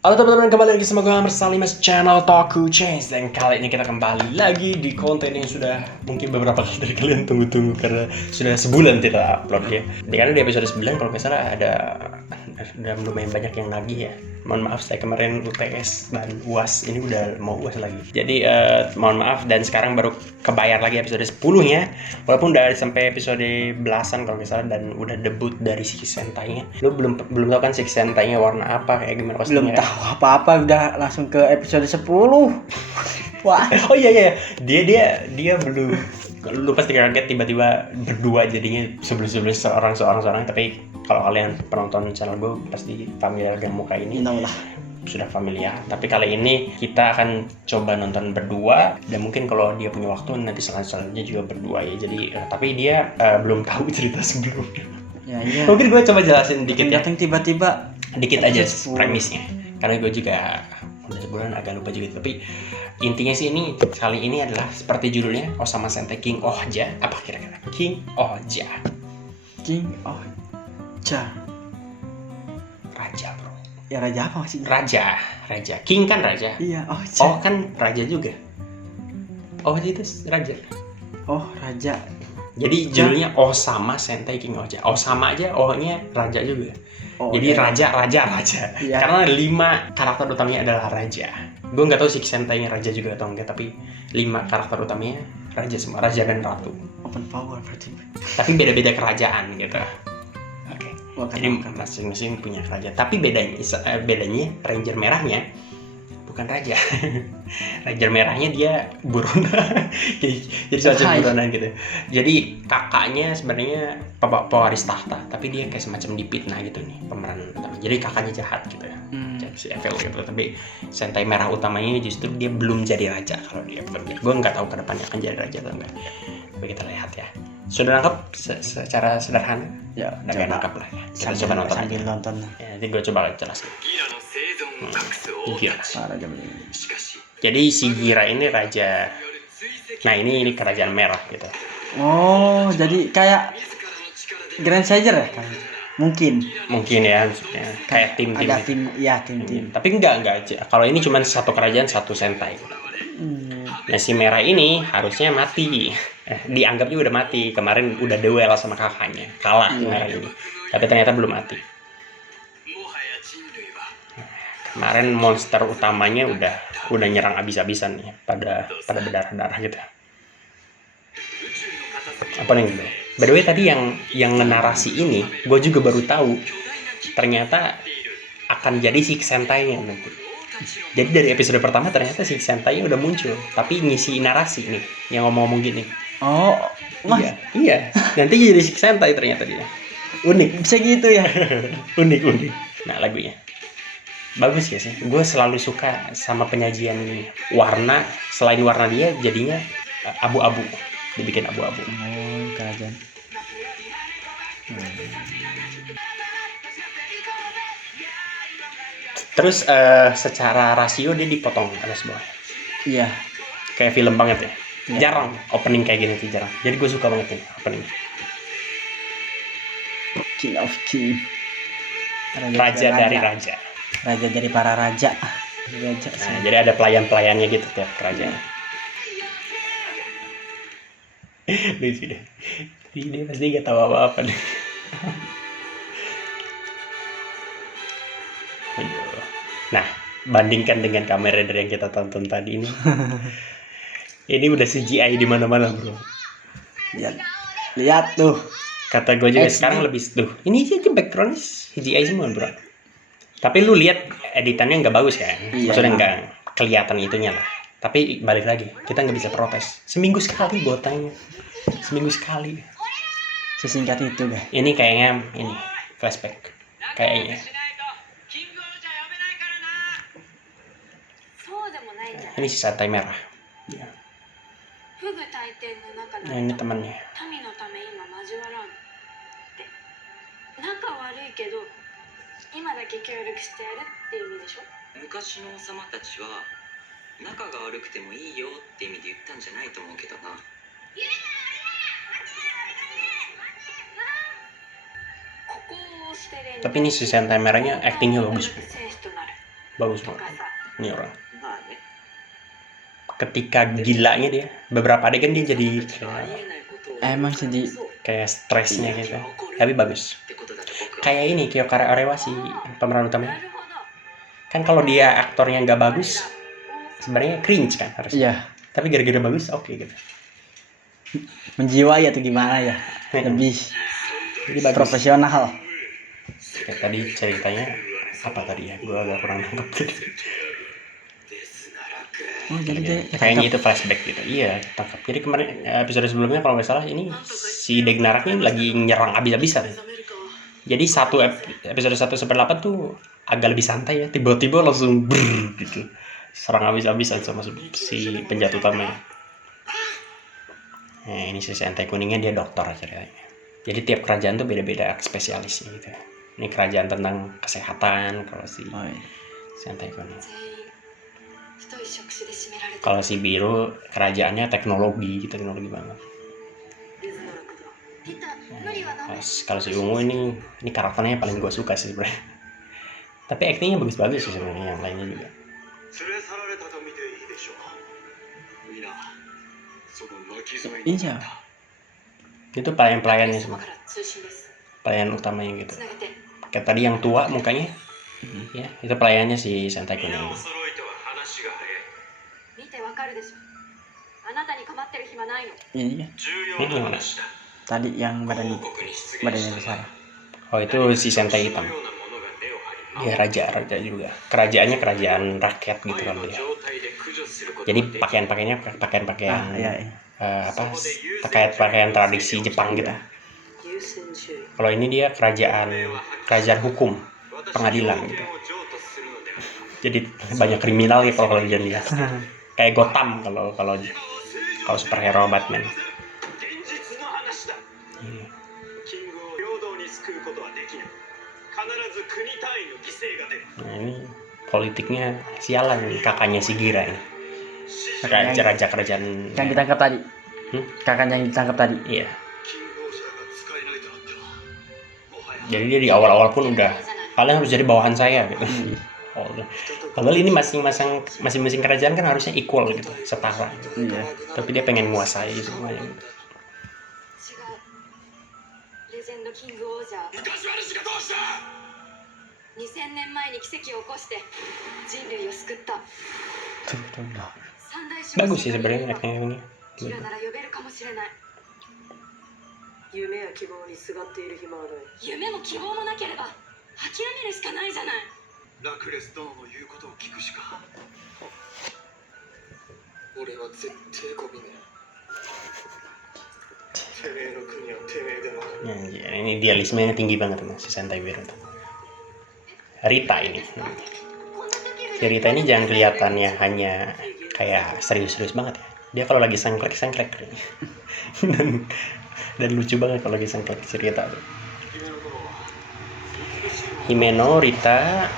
Halo teman-teman, kembali lagi sama gue Amr Salimas channel Toku Change. Dan kali ini kita kembali lagi di konten yang sudah mungkin beberapa kali dari kalian tunggu-tunggu karena sudah sebulan tidak upload ya. Karena di episode 9 kalau nggak salah ada lumayan banyak yang nagih ya. Mohon maaf, saya kemarin UTS dan UAS, ini udah mau UAS lagi. Jadi mohon maaf, dan sekarang baru kebayar lagi episode 10-nya. Walaupun udah sampai episode belasan kalau nggak salah, dan udah debut dari Six Sentai-nya. Lu belum tahu kan Six Sentai-nya warna apa, kayak gimana Belum kostumnya? tahu apa-apa udah langsung ke episode 10. Wah, Oh iya, dia belum. Lu pasti kaget tiba-tiba berdua jadinya sebelum seorang, tapi kalau kalian penonton channel gue pasti familiar dengan muka ini, tahu lah. sudah familiar. Tapi kali ini kita akan coba nonton berdua, dan mungkin kalau dia punya waktu nanti selanjutnya juga berdua ya. Jadi tapi dia belum tahu cerita sebelumnya. Ya iya. Mungkin gue coba jelasin dikit ya, Datang tiba-tiba dikit aja episode 10. premisnya, karena gue juga udah sebulan agak lupa juga. Tapi intinya sih ini kali ini adalah seperti judulnya, Osama Sentai King Ohja. Apa kira-kira King Ohja? King of Ja. Raja bro. Ya raja apa maksudnya? Raja King kan raja. Iya, oh Ja. Oh kan raja juga. Oh itu raja. Oh, raja. Jadi judulnya Osama Sentai King Ohja. Osama aja O-nya raja juga. Oh, Jadi iya. raja. Iya. Karena 5 karakter utamanya adalah raja. Gue nggak tahu Six Sentai-nya raja juga atau enggak, tapi 5 karakter utamanya raja semua, raja dan ratu. Open power berarti. Tapi beda-beda kerajaan gitu. Oke. Wah, Jadi masing-masing punya kerajaan. Tapi bedanya Ranger merahnya bukan raja. Ranger merahnya dia buronan. jadi semacam buronan gitu. Jadi kakaknya sebenarnya pewaris tahta, tapi dia kayak semacam dipitnah gitu nih pemeran utama. Jadi kakaknya jahat gitu ya. Si Evil gitu. Tapi Sentai merah utamanya justru dia belum jadi raja. Kalau dia belum, gue nggak tahu kedepannya akan jadi raja atau enggak. Tapi kita lihat ya. Sudah nangkep secara sederhana? Ya, udah kayak nangkep lah ya. Kita coba nonton aja. Nonton. Ya, nanti gue coba jelasin. Gira. Raja ini. Jadi si Gira ini raja. Nah ini kerajaan merah gitu. Oh, jadi kayak Grand Sager ya kan? Mungkin Ya maksudnya kayak tim. ada tim, ya tim. Tapi enggak aja. Kalau ini cuma satu kerajaan satu sentai. Nah si merah ini harusnya mati. Dianggapnya udah mati. Kemarin udah duel sama kakaknya, kalah merah ini. Tapi ternyata belum mati. Kemarin monster utamanya udah nyerang abis-abisan nih, pada berdarah-darah gitu. Apa nih bro? By the way tadi yang narasi ini gue juga baru tahu ternyata akan jadi Six Sentai-nya nanti. Jadi dari episode pertama ternyata Six Sentai-nya udah muncul, tapi ngisi narasi nih yang ngomong-ngomong gini. Oh, mas. Iya. Nanti jadi Six Sentai ternyata dia. Unik, Bisa gitu ya. unik. Nah lagunya bagus ya sih. Gue selalu suka sama penyajian ini. Warna, selain warna dia jadinya abu-abu. Dibikin abu-abu. Oh, kerajaan. Terus secara rasio dia dipotong atas bawah. Iya. Kayak film banget ya. Iya. Jarang opening kayak gini tuh, jarang. Jadi gue suka banget nih opening. King of King. Raja dari raja. Raja dari para raja. Nah, jadi ada pelayan-pelayannya gitu tiap kerajaan. Lucu deh. Dia pasti gak tahu apa-apa deh. Aduh. Nah, bandingkan dengan Kamen Rider yang kita tonton tadi ini. Ini udah CGI di mana-mana, bro. Lihat tuh. Kata gue juga HD. sekarang lebih tuh. Ini aja background CGI semua, bro. Tapi lu lihat editannya nggak bagus kan? Iya. Maksudnya nggak kelihatan itunya lah. Tapi balik lagi, kita nggak bisa protes. Seminggu sekali botanya. Seminggu sekali. Sesingkat itu dah. Ini kayaknya ini flashback. Kayaknya. Ini si Sentai merah. Ya. Nah, ini temannya. 今だけ協力してやるっていう意味でしょ。昔の王様たちは仲が悪くてもいいよって意味で言ったんじゃないと思うけどな。 Tapi ini si Sentai merahnya actingnya bagus. bagus banget ini orang. まあね Ketika gilanya dia beberapa adegan dia jadi ありえないことを Emang sih di kayak stresnya gitu, tapi bagus. ってことだと僕は Kayak ini Kyokare Orewa si pemeran な utamanya. るほど Kan kalau dia aktornya nggak bagus sebenarnya cringe kan harusnya. Iya, Tapi gara-gara bagus oke gitu. menjiwai atau gimana ya? Lebih Jadi bagus. profesional. Kayak tadi ceritanya apa tadi ya? Gue agak kurang nangkep gitu. Oh, jadi dia Kayaknya itu flashback gitu. Iya, tangkap. Jadi kemarin episode sebelumnya kalau nggak salah ini si Degnarak ini lagi nyerang abis-abisan. Jadi episode 1/8 tuh agak lebih santai ya. Tiba-tiba langsung brrr gitu. Serang abis-abisan sama si penjahat utamanya. Nah, ini si Sentai kuningnya dia dokter ceritanya. Jadi tiap kerajaan tuh beda-beda spesialisnya gitu. Ini kerajaan tentang kesehatan kalau si Oh, iya. Sentai kuning. 全員太い触手で締められて Kalau si biru kerajaannya teknologi banget. リタ無理はダメ Kalau si ungu ini karakternya yang paling gue suka sih sebenarnya. Tapi aktingnya bagus-bagus sih sebenarnya yang lainnya juga. 連れ去られたと見ていいでしょう皆その巻き添え Iya. Itu pelayan-pelayannya 様 semua, から通信です pelayan utamanya gitu. つなげて Kayak tadi yang tua mukanya, ya itu pelayannya si Sentai 皆 kuning. を揃えては話が早い見てわかるでしょあなたに構ってる暇ないの Ini ya, 重要な話だ tadi yang 報 badan 告に出現 badannya した besar. Oh itu si Sentai そ hitam. のようなものが根を張り Dia raja juga. Kerajaannya kerajaan rakyat gitu 愛 kan の dia. 状態で駆除すること Jadi ができる pakaian-pakaiannya pakaian-pakaian Ah, iya, iya. apa terkait pakaian tradisi Jepang gitu. 優先順位 Kalau ini dia kerajaan hukum, pengadilan gitu. を譲渡するのである Jadi banyak kriminal ya kalau kalian lihat. Kayak Gotham kalau superhero Batman. 現実の話だ Iya. キングを平等に救うことはできない必ず国単位の犠牲が出る Nah ini politiknya sialan nih, kakaknya si Gira ini. Raja kerajaan. Yang ditangkap tadi. Hmm? Kakaknya yang ditangkap tadi. Iya. キングオーシャーが使えないとなってはもはや Jadi dia di awal-awal pun udah kalian harus jadi bawahan saya gitu. Oh, padahal ini masing-masing kerajaan kan harusnya equal gitu, setara. Iya. Tapi dia pengen menguasai semuanya. 違うレジェンドキングオージャー昔話がどうした2000年前に奇跡を起こして人類を救った Tuh, tuh, tuh. 三大守護 Bagus sih 神が sebenarnya いれば aktingnya ini. キラなら呼べるかもしれない夢や希望にすがっている暇はない夢も希望もなければ諦めるしかないじゃないラクレス殿の言うことを聞くしか俺は絶対こびねえてめえの国はてめえでも Anjir, ini idealismenya tinggi banget emang si Sentai Biru tuh. Rita ini. Si Rita ini jangan kelihatannya hanya kayak serius-serius banget ya. Dia kalau lagi sengklek dan lucu banget kalau lagi sengklek si Rita tuh. Himeno, Rita,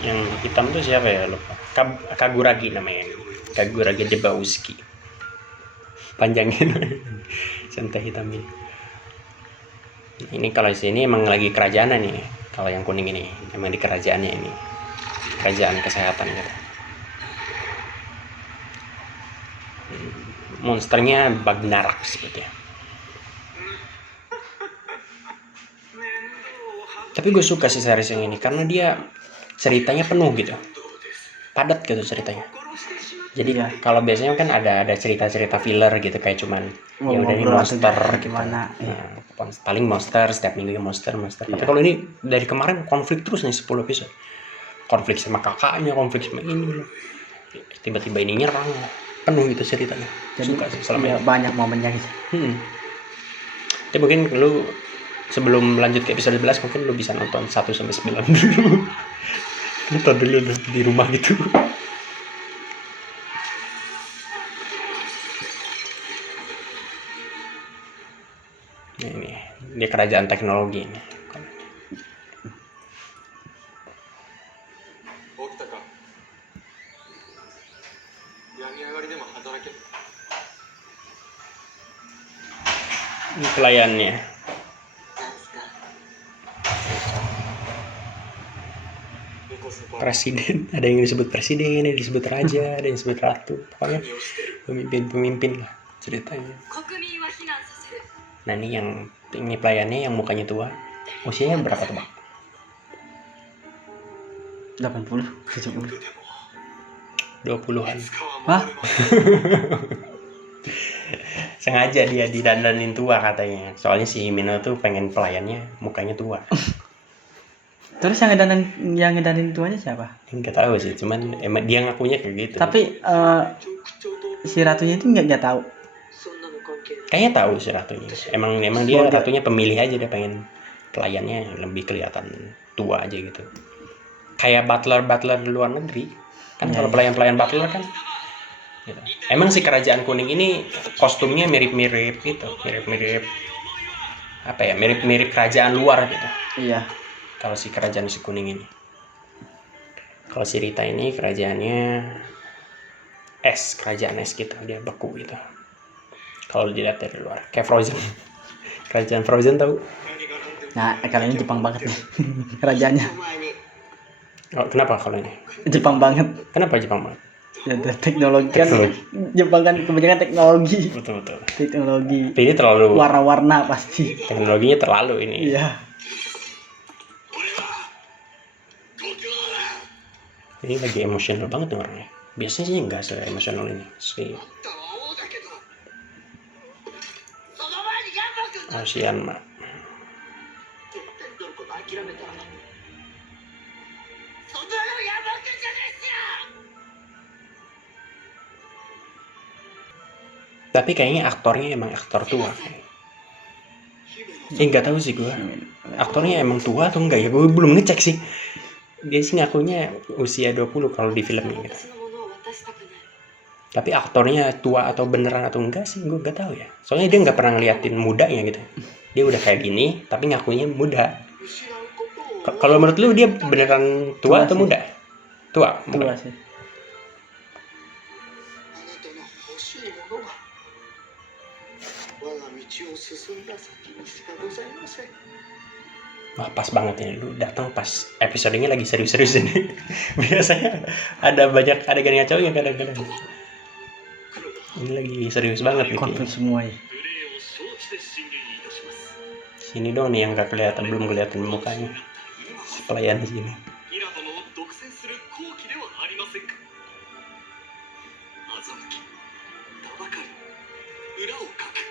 yang hitam tuh siapa ya lupa. Kaguragi namanya. Kaguragi Debauski. Panjangnya Sentai hitam ini. Ini kalau di sini emang lagi kerajaan nih. Kalau yang kuning ini emang di kerajaannya ini. Kerajaan kesehatan gitu. Monsternya Bagnarak sebetulnya. Tapi gue suka sih series yang ini karena dia ceritanya penuh gitu. Padat gitu ceritanya. Jadi Iya. kalau biasanya kan ada cerita-cerita filler gitu kayak cuman ya udah ini Ngobrol monster atau gitu. gimana, Nah, paling monster setiap minggu monster. Tapi Iya. kalau ini dari kemarin konflik terus nih 10 episode. Konflik sama kakaknya, konflik sama ini. Tiba-tiba ini nyerang. Penuh gitu ceritanya. Jadi Suka sih selama iya, ini. banyak momennya gitu. Tapi mungkin lu sebelum lanjut ke episode 11 mungkin lu bisa nonton 1-9 dulu. Nonton dulu di rumah gitu. Nah, ini dia kerajaan teknologi ini. 起きたか病み上がりでも働け Ini pelayannya. なんすか presiden, ada yang disebut presiden, ada yang disebut raja, ada yang disebut ratu, pokoknya pemimpin lah ceritanya. 国民は避難させる。 Nah ini pelayannya yang mukanya tua, usianya berapa tuh Bang? 80, 70. 20-an. Hah? Sengaja dia didandanin tua katanya, soalnya si Himeno tuh pengen pelayannya mukanya tua. Terus yang ngedanin tuanya siapa? Nggak tahu sih, cuman emang dia ngakunya kayak gitu. Tapi si ratunya itu nggak tahu. そんなの関係ない。 Kayaknya tahu si ratunya. Emang dia ratunya pemilih aja, dia pengen pelayannya lebih kelihatan tua aja gitu. Kayak butler di luar negeri kan, kalau pelayan butler kan gitu. Emang si kerajaan kuning ini kostumnya mirip-mirip gitu, mirip-mirip apa ya, mirip-mirip kerajaan luar gitu. Iya. Kalau si kerajaan si kuning ini, kalau si Rita ini kerajaannya es, kerajaan es gitu, dia beku gitu. Kalau dilihat dari luar kayak Frozen. Kerajaan Frozen tahu? Nah, kalau ini Jepang banget nih. Kerajaannya 前に Oh, kenapa kalau ini? Jepang banget. Kenapa Jepang banget? Ya ada teknologi kan. Teknologi. Jepang kan kebanyakan teknologi. Betul. Teknologi. Tapi ini terlalu, Warna-warna pasti. teknologinya terlalu ini. Iya. Ini lagi emosional banget nih orangnya. Biasanya sih nggak se-emosional ini. Si だは王だけど Asian Mak. 絶対取ること諦めた。そんなのやばくじゃないっすよ。 Tapi kayaknya aktornya emang aktor tua. Nggak tahu sih gua. Aktornya emang tua atau enggak ya? Gue belum ngecek sih. Dia sih ngakunya usia 20 kalau di filmnya gitu. 私のものを渡したくない。 Tapi aktornya tua atau beneran atau enggak sih gue nggak tahu ya. Soalnya dia nggak pernah ngeliatin mudanya gitu. Dia udah kayak gini tapi ngakunya muda. 失うことを Kalau menurut lu dia beneran tua Tua atau sih. muda? Tua. Tua Muda. sih. あなたの欲しいものは我が道を進んだ先にしかございません。 Wah pas banget nih, lu datang pas episodenya lagi serius-serius ini. Biasanya ada banyak adegan ngacaunya kadang-kadang. Ini lagi serius banget nih. Konflik semua ya. 無礼を承知で進言いたします。 Sini dong nih yang nggak kelihatan, belum kelihatan mukanya. Si pelayan di sini. ミラ殿を独占する好機ではありませんか。欺き、たばかり、裏をかく。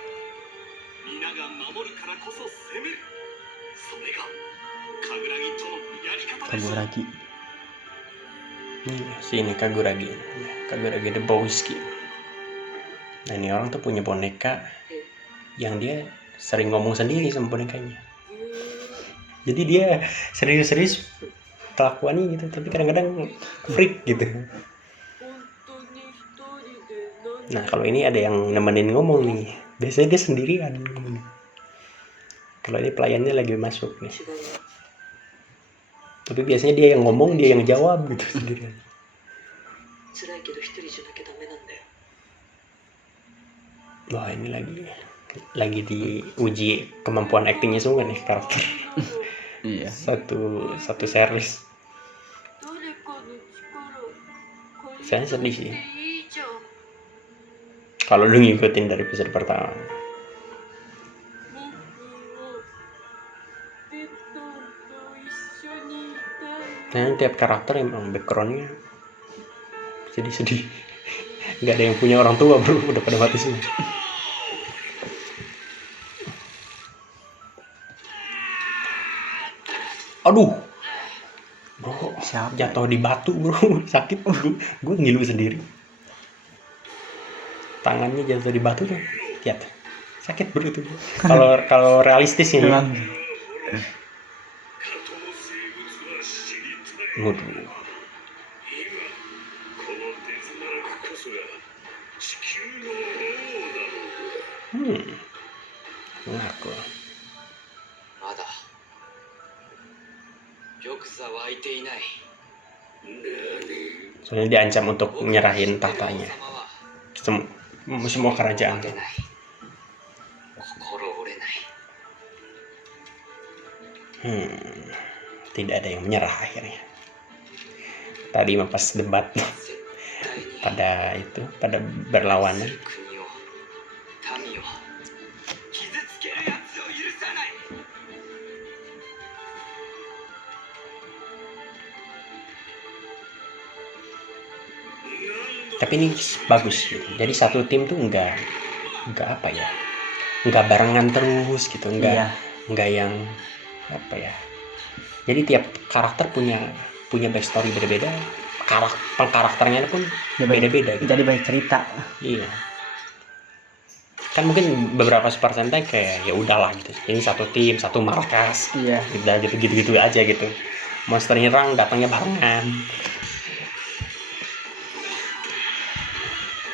皆が守るからこそ攻める。それが神楽木とのやり方です。 Kaguragi. Sini Kaguragi. Kaguragi the Bowski. Nah ini orang tuh punya boneka yang dia sering ngomong sendiri sama bonekanya. Jadi dia serius-serius kelakuannya gitu, tapi kadang-kadang freak gitu. Nah kalau ini ada yang nemenin ngomong nih, biasanya dia sendirian ngomong. Kalau ini pelayannya lagi masuk nih, 違いない tapi biasanya dia yang ngomong, dia yang jawab gitu sendirian. 辛いけど一人じゃなきゃダメなんだよ。 Wah ini lagi diuji kemampuan aktingnya semua nih karakter. Iya. Satu series. 誰かの力 Saya sedih sih いいじゃん。 kalau lu ngikutin dari episode pertama. ミッキーはペットと一緒にいたい。 Nah tiap karakter emang backgroundnya sedih-sedih. Nggak ada yang punya orang tua bro, udah pada mati semua. Aduh bro, Siapa? jatuh di batu bro, sakit. Gue ngilu sendiri. Tangannya jatuh di batu tuh, lihat sakit bro itu. Kalau realistis ini. Memang. Waduh. このデズナラクこそが地球の王なのだ。 Ngaku. まだ玉座は空いていない。 Soalnya diancam untuk nyerahin tahtanya. Semua kerajaan. 負けない。心折れない。 Tidak ada yang menyerah akhirnya. tadi mah pas debat 絶対に pada berlawanan. 国を民を傷つけるやつを許さない。 Tapi ini bagus gitu. Jadi satu tim tuh nggak apa ya, nggak barengan terus gitu, Iya. nggak yang apa ya. Jadi tiap karakter punya backstory beda-beda, pengkarakternya pun beda-beda gitu. Jadi banyak cerita. Iya. Kan mungkin beberapa Super Sentai kayak ya udahlah gitu. Ini satu tim, satu markas. Iya. Udah gitu aja gitu. Monster nyerang datangnya barengan.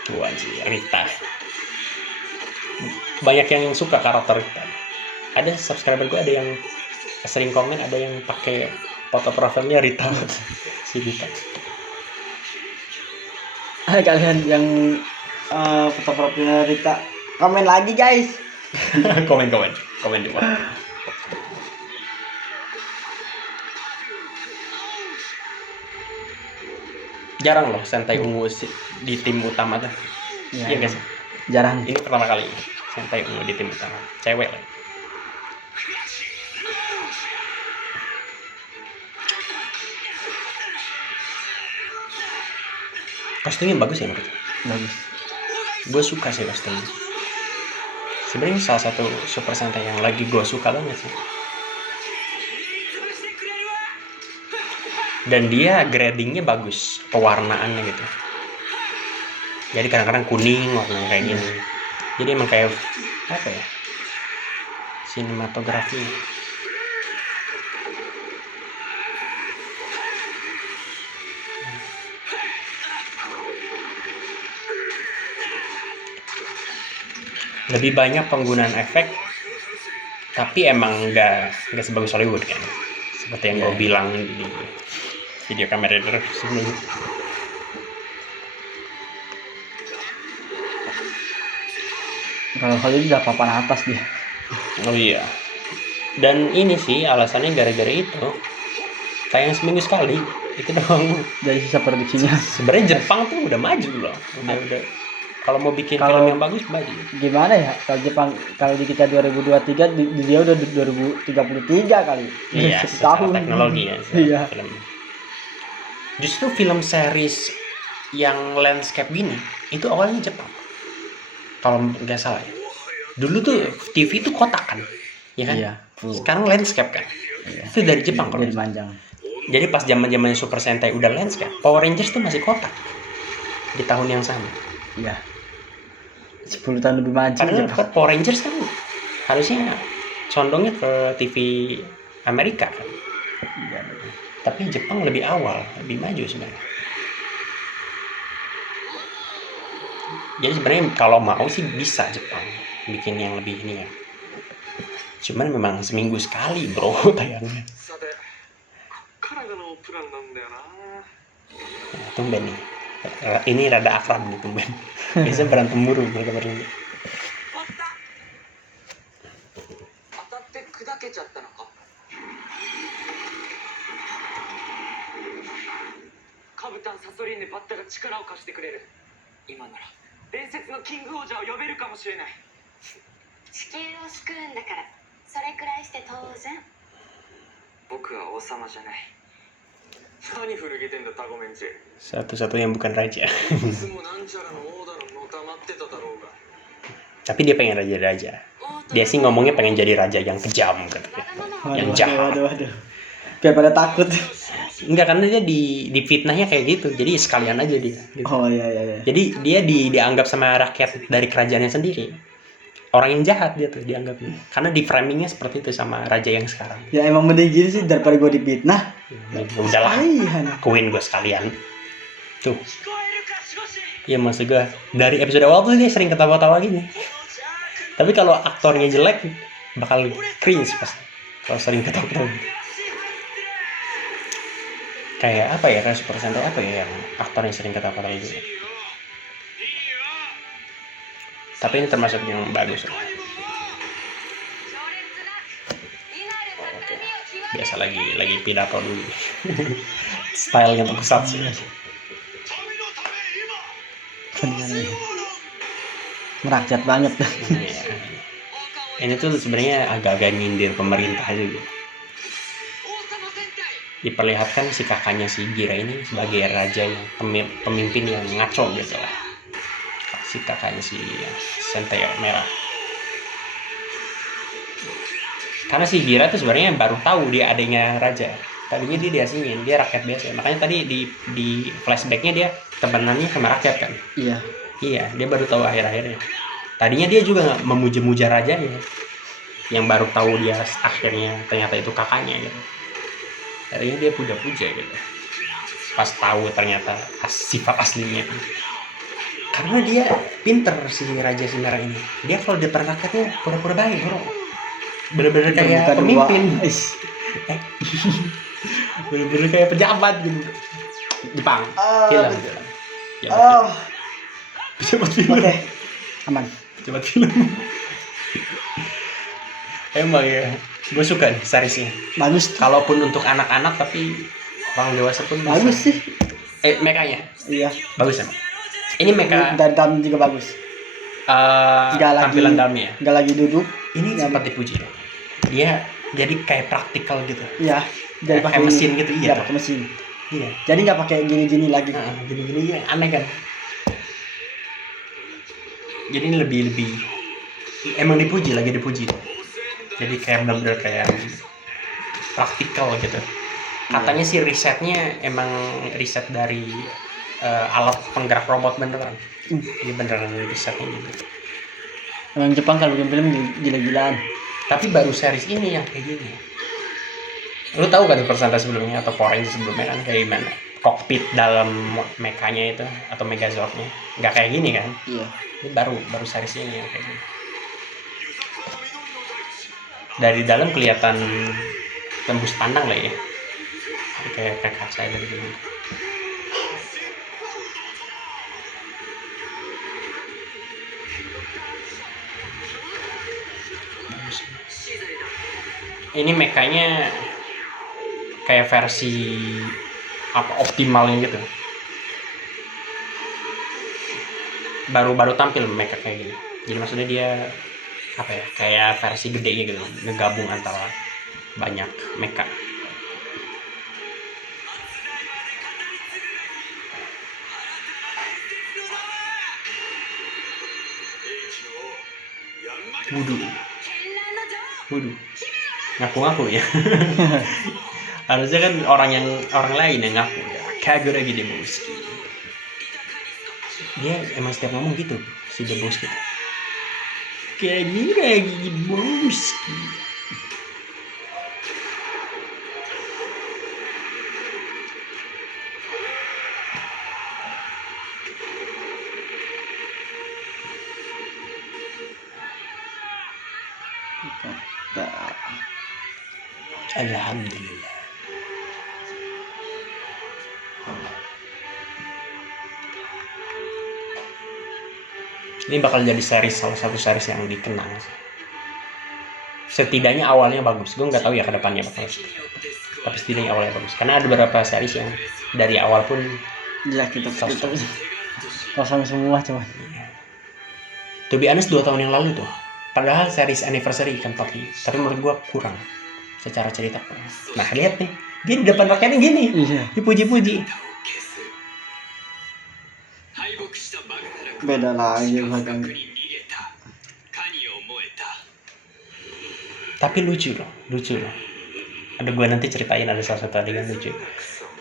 Tuh anjir, Rita. Banyak yang suka karakter Rita. Ada subscriber gue ada yang sering komen, ada yang pakai foto profilnya Rita. Si Rita. Ada kalian yang foto profilnya Rita, komen lagi guys. komen di bawah. Jarang loh Sentai ungu di tim utama tuh. Iya guys. Jarang. Ini pertama kali Sentai ungu di tim utama. Cewek lah. Kostumnya bagus ya menurut. Bagus. Gue suka sih kostumnya. Sebenarnya salah satu Super Sentai yang lagi gue suka banget sih. Dan dia gradingnya bagus, pewarnaannya gitu. Jadi kadang-kadang kuning warna kayak gini. Jadi emang kayak apa ya? Sinematografi. Lebih banyak penggunaan efek, tapi emang nggak sebagus Hollywood kan. Seperti yang gue bilang di video kamera sebelumnya. Kalau Hollywood udah papan atas dia. Oh iya. Dan ini sih alasannya gara-gara itu. Tayang seminggu sekali. Itu doang. Dari sisa produksinya. Sebenarnya Jepang tuh udah maju loh. Udah. Kalau mau bikin Kalau- film yang bagus maju. Gimana ya? Kalau Jepang, kalau di kita 2023, dia udah 2033 kali. Iya, Satu secara tahun. teknologi ya. Iya. Film. Justru film series yang landscape gini itu awalnya Jepang. Kalau nggak salah ya. Dulu tuh TV itu kotak kan, ya kan? Iya. Sekarang landscape kan. Iya. Itu dari Jepang kalau. Dari panjang. Jadi pas zaman-zamannya Super Sentai udah landscape, Power Rangers tuh masih kotak di tahun yang sama. Iya. 10 tahun lebih maju. Padahal Jepang. Power Rangers kan harusnya condongnya ke TV Amerika kan. Iya, betul. Tapi Jepang lebih awal, lebih maju sebenarnya. Jadi sebenarnya kalau mau sih bisa Jepang bikin yang lebih ini ya. Cuman memang seminggu sekali bro tayangnya. さてこっからがのプランなんだよな。 Nah, tumben nih. Ini rada akrab nih tumben. Biasanya berantem mulu mereka berdua. 当たって砕けちゃったのか。カブタンサソリンネバッタが力を貸してくれる。今なら伝説のキングオージャーを呼べるかもしれない。地球を救うんだからそれくらいして当然。僕は王様じゃない。何古げてんだタコメンチ。 Satu-satunya yang bukan raja. いつもなんちゃらの王だののたまってただろうが。 Tapi dia pengen raja-raja. Dia sih ngomongnya pengen jadi raja yang kejam katanya. Yang jahat. Waduh. Biar pada takut. Enggak, karena dia di fitnahnya kayak gitu. Jadi sekalian aja dia. Gitu. Oh iya. Jadi dia dianggap sama rakyat dari kerajaannya sendiri. Orang yang jahat dia tuh dianggapnya. Karena di framingnya seperti itu sama raja yang sekarang. Ya emang mending gini sih daripada gue difitnah. Ya, udahlah, Sekalian. akuin gue sekalian. Tuh. Ya maksud gue dari episode awal tuh dia sering ketawa-tawa gini. Tapi kalau aktornya jelek bakal cringe pasti. Kalau sering ketawa-tawa. Kayak apa ya, kayak Super Sentai apa ya yang aktornya sering ketawa-tawa gitu. Tapi ini termasuk yang bagus. 強烈なリナル高みを極 biasa lagi pidato dulu. Stylenya tokusatsu. Merakyat banget. Iya. Ini tuh sebenarnya agak-agak nyindir pemerintah juga. Diperlihatkan si kakaknya si Gira ini sebagai raja yang pemimpin yang ngaco gitu lah. Si kakaknya si Sentai merah. Karena si Gira tuh sebenarnya baru tahu dia adanya raja. Tadinya dia diasingin, dia rakyat biasa. Makanya tadi di flashbacknya dia temenannya sama rakyat kan. Iya. Iya, dia baru tahu akhir-akhirnya. Tadinya dia juga nggak memuja-muja rajanya. Yang baru tahu dia akhirnya ternyata itu kakaknya gitu. Akhirnya dia puja-puja gitu. Pas tahu ternyata sifat aslinya. Karena dia pinter si Raja Sinara ini. Dia kalau di depan rakyatnya pura-pura baik, bro. Bener-bener kayak pemimpin. Bener-bener kayak pejabat gitu. Jepang. Film. Pejabat film. Oke. Aman. Pejabat film. Emang ya. Gue suka nih seriesnya. Bagus. Kalaupun untuk anak-anak tapi orang dewasa pun bisa. Bagus sih. Mekanya. Iya. Bagus emang. Ini mecha Dan dalam juga bagus. tampilan dalamnya. Nggak lagi duduk. Ini sempat dipuji. Dia jadi kayak praktikal gitu. Iya. Jadi Kayak mesin gitu, iya. Iya, pakai mesin. Iya. Jadi nggak pakai gini-gini lagi. Gini-gini ya aneh kan. Jadi ini lebih emang dipuji. Jadi kayak benar-benar kayak praktikal gitu. Katanya sih risetnya emang riset dari alat penggerak robot beneran. Ini beneran risetnya gitu. Emang Jepang kalau bikin film gila-gilaan. Tapi baru series ini yang kayak gini. Lu tahu kan Persanta sebelumnya atau Power Rangers sebelumnya kan kayak gimana? Kokpit dalam mekanya itu atau Megazordnya nggak kayak gini kan? Iya. Ini baru series ini yang kayak gini. Dari dalam kelihatan tembus pandang lah ya. Kayak kaca aja gitu. Ini mekanya kayak versi optimalnya gitu. Baru tampil mecha kayak gini. Jadi maksudnya dia kayak versi gedenya gitu, ngegabung antara banyak mecha. Wudu. Ngaku-ngaku ya. Harusnya kan orang lain yang ngaku ya. Kagura Debowski. Dia emang setiap ngomong gitu si Debowski. Kagura Debowski. Alhamdulillah. Ini bakal jadi salah satu series yang dikenang. Setidaknya awalnya bagus. Gue nggak tahu ya kedepannya bakal seperti apa. Tapi setidaknya awalnya bagus. Karena ada beberapa series yang dari awal pun jelek gitu. Kosong semua cuman. To be honest 2 tahun yang lalu tuh. Padahal series anniversary kan tapi menurut gue kurang secara cerita. Nah lihat nih, dia di depan rakyatnya gini, dipuji-puji. Beda lagi bahkan. Tapi lucu loh. Ada gue nanti ceritain, ada salah satu adegan lucu.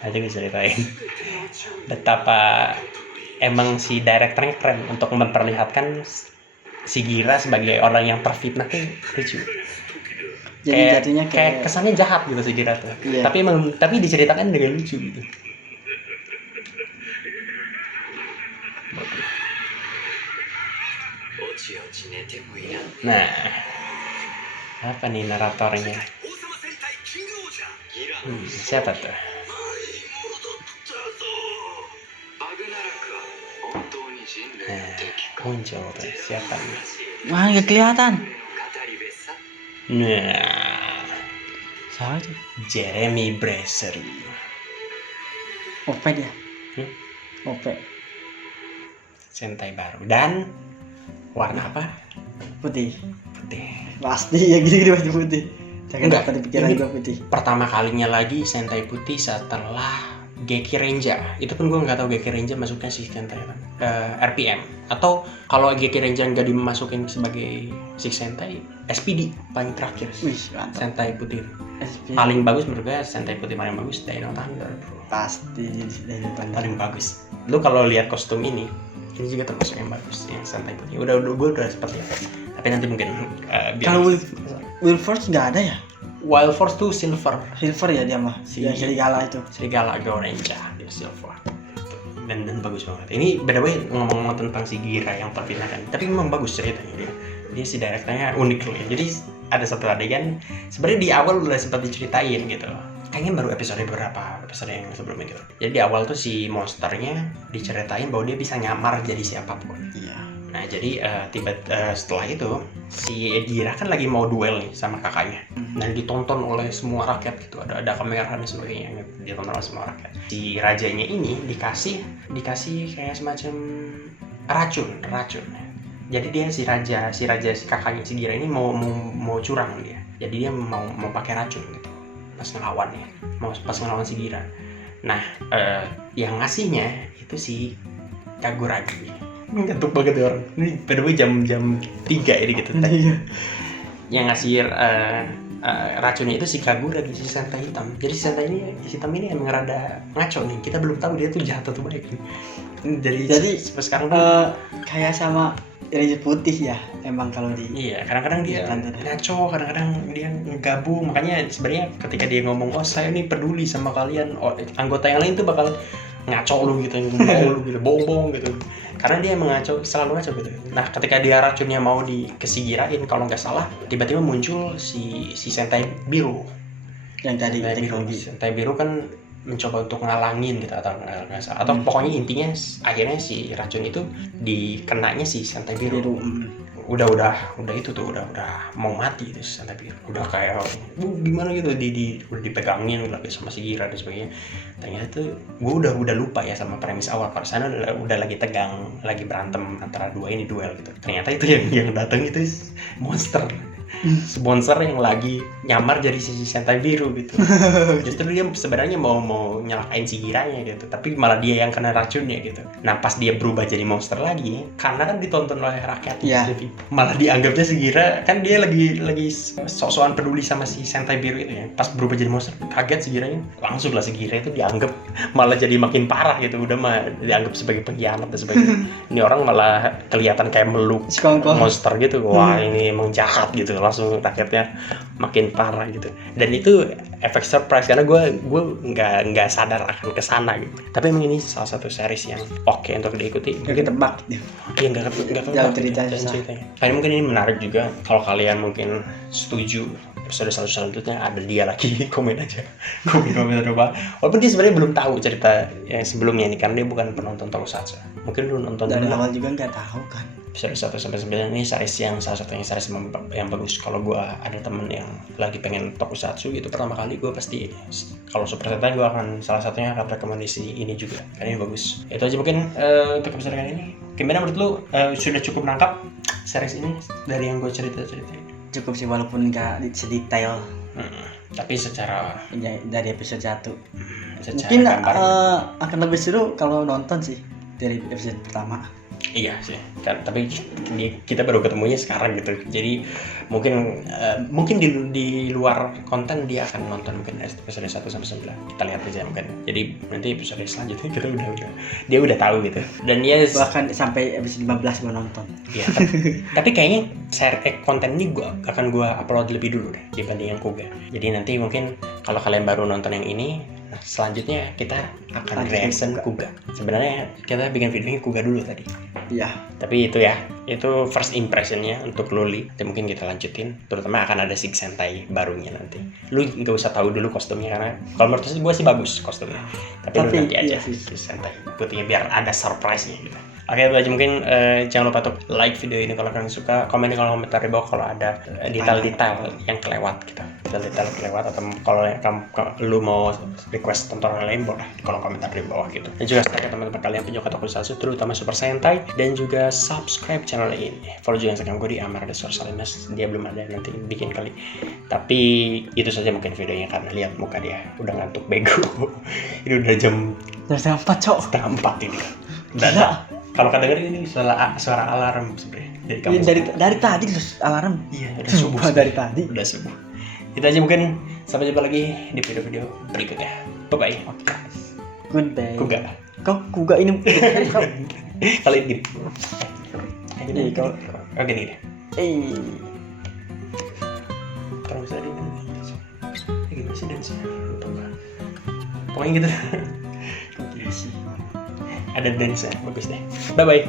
Nanti gue ceritain betapa emang si direkturnya keren untuk memperlihatkan si Gira sebagai orang yang terfitnah tuh lucu. Jadi jadinya kayak kesannya jahat gitu si Gira tuh. Iya. Tapi diceritakan dengan lucu gitu. Nah, apa nih naratornya? Siapa tuh? Nah, muncul tuh siapa nih? Wah, nggak kelihatan. Nah, Siapa tuh? Jeremy Brasserie. OP dia. OP. Sentai baru dan warna apa? Putih. Putih. Pasti ya gini-gini pasti putih. Jangan Enggak, dapat di pikiran ini gue putih. Pertama kalinya lagi Sentai putih setelah Geki Ranger. Itu pun gue nggak tahu Geki Ranger masuknya si Sentai RPM atau kalau Geki Ranger nggak dimasukin sebagai Six Sentai, SPD paling terakhir. Wih, mantap. Sentai putih SP. paling bagus menurut gue, Sentai putih paling bagus Dino Thunder, bro. Pasti dari Paling bagus. Lu kalau lihat kostum ini juga termasuk yang bagus, yang Sentai putih. Udah gue udah seperti apa. Tapi nanti mungkin biar Kalau Wilforce nggak ada ya? Wild Force tuh silver. Silver ya dia mah. Yang serigala itu. Serigala Gorenja dia silver. Dan bagus banget. Ini by the way ngomong-ngomong tentang si Gira yang terpindahkan, tapi memang bagus ceritanya dia. Dia si direkturnya unik loh ya. Jadi ada satu adegan sebenarnya di awal udah sempat diceritain gitu. Kayaknya baru episode yang sebelumnya gitu. Jadi di awal tuh si monsternya diceritain bahwa dia bisa nyamar jadi siapapun. Iya. Nah jadi setelah itu si Gira kan lagi mau duel nih sama kakaknya. Dan ditonton oleh semua rakyat gitu, ada kamera dan sebagainya, ditonton oleh semua rakyat. Si rajanya ini dikasih kayak semacam racun. Jadi dia si kakaknya si Gira ini mau curang dia. Jadi dia mau pakai racun gitu pas ngelawan si Gira. Nah yang ngasihnya itu si Kaguragi. Ngantuk banget ya orang. Ini by the way jam 3 ini gitu. Yang ngasih racunnya itu si Kaguragi, si Sentai hitam. Jadi si Sentai ini hitam ini emang rada ngaco nih. Kita belum tahu dia tuh jahat atau baik. Jadi sampai sekarang kayak sama Ranger putih ya. Emang kalau di iya, kadang-kadang dia ngaco, kadang-kadang dia ngegabung. Makanya sebenarnya ketika dia ngomong, "Oh, saya ini peduli sama kalian." Anggota yang lain tuh bakal ngaco lu gitu, bohong gitu. Karena dia emang selalu ngaco gitu. Nah, ketika dia racunnya mau dikesigirain, kalau nggak salah, tiba-tiba muncul si Sentai biru. yang tadi Sentai biru kan mencoba untuk ngalangin gitu atau nggak salah. Atau pokoknya intinya akhirnya si racun itu dikenanya si Sentai biru. Udah itu tuh udah mau mati itu Sentai biru. Udah kayak gimana gitu udah dipegangin lagi sama si Gira dan sebagainya. Ternyata tuh gue udah lupa ya sama premis awal. Kalau sana udah lagi tegang, lagi berantem antara dua ini duel gitu. Ternyata itu yang datang itu monster. Sponsor yang lagi nyamar jadi si Sentai biru gitu. Justru dia sebenarnya mau nyalakain si Giranya gitu, tapi malah dia yang kena racunnya gitu. Nah pas dia berubah jadi monster lagi, karena kan ditonton oleh rakyat, jadi malah dianggapnya si Gira kan dia lagi sok-sokan peduli sama si Sentai biru itu ya. Pas berubah jadi monster, kaget si Giranya, langsung lah si Gira itu dianggap malah jadi makin parah gitu. Udah mah dianggap sebagai pengkhianat dan sebagainya. Ini orang malah kelihatan kayak meluk monster gitu. Wah ini emang jahat gitu. Langsung rakyatnya makin parah gitu. Dan itu efek surprise karena gue nggak sadar akan kesana gitu. Tapi emang ini salah satu series yang oke untuk diikuti. Gak ketebak. Iya nggak ketebak ceritanya. Kayaknya mungkin ini menarik juga. Kalau kalian mungkin setuju episode selanjutnya ada dia lagi, komen aja. Komen coba. Walaupun dia sebenarnya belum tahu cerita yang sebelumnya ini karena dia bukan penonton tokusatsu. Mungkin lu nonton dari awal juga nggak tahu kan. Episode 1-9 ini series yang salah satunya series yang bagus. Kalau gue ada temen yang lagi pengen tokusatsu gitu, pertama kali gue pasti kalau Super Sentai gue akan salah satunya akan rekomendasi ini juga karena ini bagus. Itu aja mungkin untuk episode kali ini. Gimana menurut lu, sudah cukup nangkap series ini dari yang gue cerita-ceritain? Cukup sih walaupun nggak sedetail. Tapi secara dari episode 1 mungkin akan lebih seru kalau nonton sih dari episode pertama. Iya sih kan, tapi kita baru ketemunya sekarang gitu, jadi mungkin di luar konten dia akan nonton mungkin episode 1-9. Kita lihat aja mungkin, jadi nanti episode selanjutnya kita dia udah tahu gitu, dan dia bahkan sampai episode 15 gue nonton. Iya kan? Tapi kayaknya konten ini akan gue upload lebih dulu deh dibanding yang Kuga. Jadi nanti mungkin kalau kalian baru nonton yang ini, selanjutnya kita akan reaction Kuga. Sebenarnya kita bikin videonya Kuga dulu tadi. Iya. Tapi itu first impressionnya untuk Loli. Nanti mungkin kita lanjutin. Terutama akan ada Six Sentai barunya nanti. Lu nggak usah tahu dulu kostumnya karena kalau menurut gue sih bagus kostumnya. Tapi lu nanti aja Six Sentai putihnya biar ada surprise-nya gitu. Oke, itu aja mungkin. Jangan lupa untuk like video ini kalau kalian suka, komen di kolom komentar di bawah kalau ada detail-detail yang kelewat gitu, detail-detail kelewat, atau kalau lu mau request tontonan lain boleh di kolom komentar di bawah gitu. Dan juga share ke teman-teman kalian penyuka tokusatsu, terutama Super Sentai, dan juga subscribe channel ini. Follow juga Instagram gue di @amar_salimas. Dia belum ada, nanti bikin kali. Tapi itu saja mungkin videonya karena lihat muka dia udah ngantuk bego. Ini udah jam Jam 4 cok. setengah 4 ini. Udah ada. Kalau kalian dengerin ini suara alarm sebenarnya. Jadi kamu Dari tadi terus alarm. iya, udah Subuh subuh dari tadi. Udah subuh. Itu aja mungkin. Sampai jumpa lagi di video-video berikutnya. Bye bye. Goodbye. Kuga. Kau kuga ini. Kau. Kalian gini. Jadi kau. Oh gini. Kalau bisa di gimana sih dance? Pokoknya gitu. Ada dance-nya, bagus deh. Bye bye.